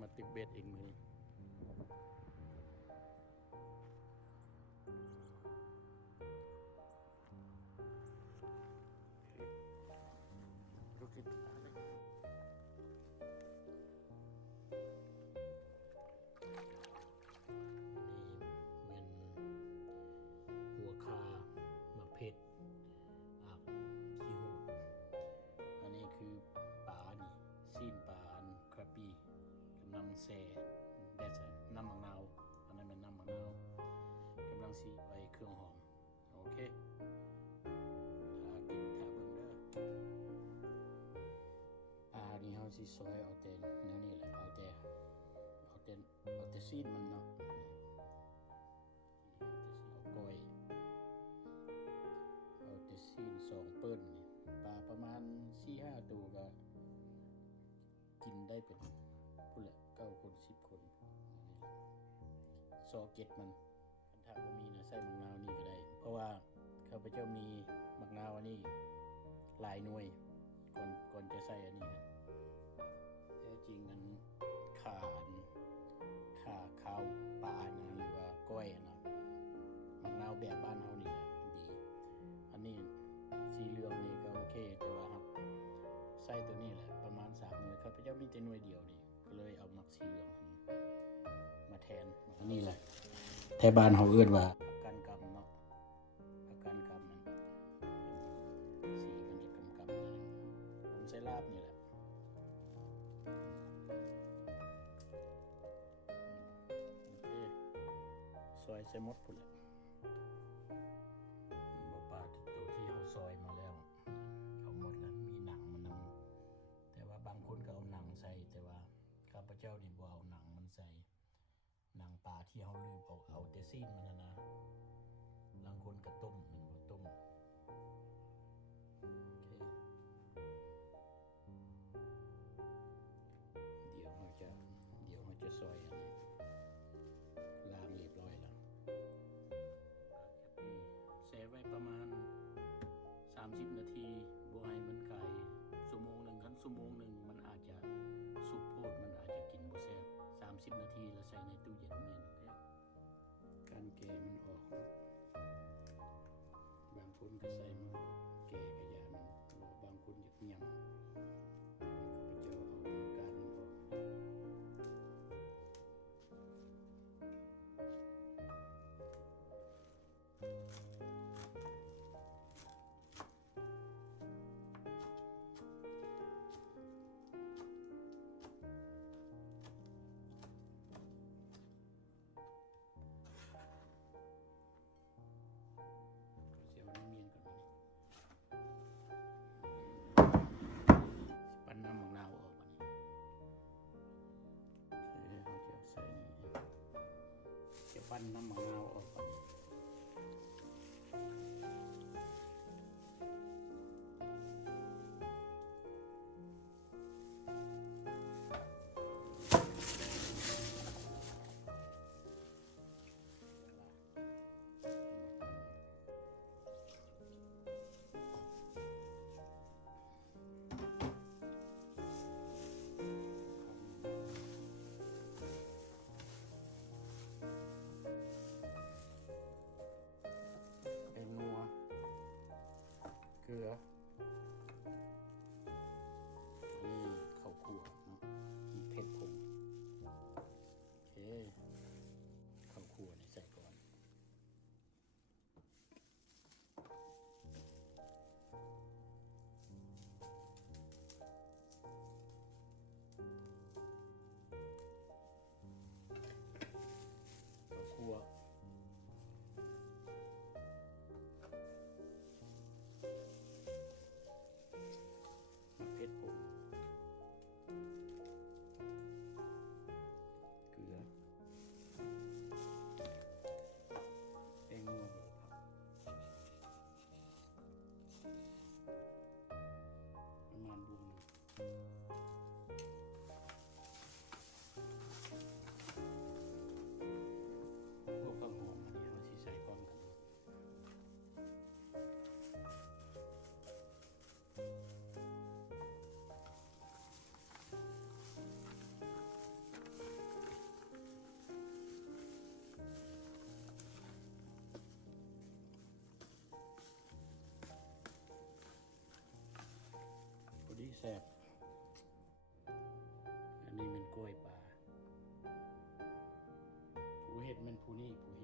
มาตึกเบ็ดเองมือนี้ลูกกินปลาเลยนี่เป็นหัวคาหมักเผ็ดขี้หูดอันนี้คือปลานี่ซีนปลาคราบี้กำลังแซ่แดดน้ำมะนาวอันนั้นเป็นน้ำมะนาวกำลังซีไว้เครื่องหอมโอเคถ้ากินถ้าเบิ่งเด้อนี่เฮาสิซอยเอาแต่แนวนี้แหละเอาแต่ซีนมันเนาะเอาก้อยเอาแต่ซีน2เปิ้นนี่ปลาประมาณ 4-5 ตัวก็กินได้เป็นพุ่นแหละ9 คน 10 คนนี่แหละซอเก็ตมันถ้าบ่มีนะใส่มะนาวนี่ก็ได้เพราะว่าข้าพเจ้ามีมะนาวอันนี้หลายหน่วยก่อนจะใส่อันนี้นะแท้จริงนั้นขาข้าวปลานะหรือว่าก้อยนะมะนาวแบบบ้านเฮานี่แหละดีอันนี้สีเหลืองนี่ก็โอเคแต่ว่าครับใส่ตัวนี้แหละประมาณ3หน่วยข้าพเจ้ามีแต่หน่วยเดียวนี่ก็เลยเอามักสีเหลืองมาแทนอันนี้แหละแถวบ้านเฮาเอิ้นว่าผักกาดกำเนาะผักกาดกำมันสีมันจะกำเลยผมใส่ลาบนี่แหละโอเคซอยใส่หมดพุ่นแหละบ่ปลาตัวที่เฮาซอยมาแล้วเอาหมดแล้วมีหนังมันนำแต่ว่าบางคนก็เอาหนังใส่แต่ว่าข้าพเจ้านี่บ่เอาหนังมันใส่หนังปลาที่เฮาลืมเอาแต่ซีนมันนะบางคนก็ต้มมันบ่ต้มโอเคเดี๋ยวเราจะซอยอันนี้ล้างเรียบร้อยแล้วแช่ไว้ประมาณ30 นาทีบ่ให้มันไก่ชั่วโมงหนึ่งคันชั่วโมงหนึ่งมันอาจจะสุกโพดมันอาจจะกินบ่แซ่บ30 นาทีแล้วใส่ในตู้เย็นเมียนโอเคการแกะมันออกบางคนก็ใส่มันแกะกระยามันบางคนอยากยำข้าพเจ้าเอาการมันออกเสียวน้ำเมียนก่อนวันนี้ปั้นน้ำมะนาวออกวันนี้เขาจะใส่นี่จะปั้นน้ำมะนาวออกวันนี้ ผู้นี้ผู้เฮ็ด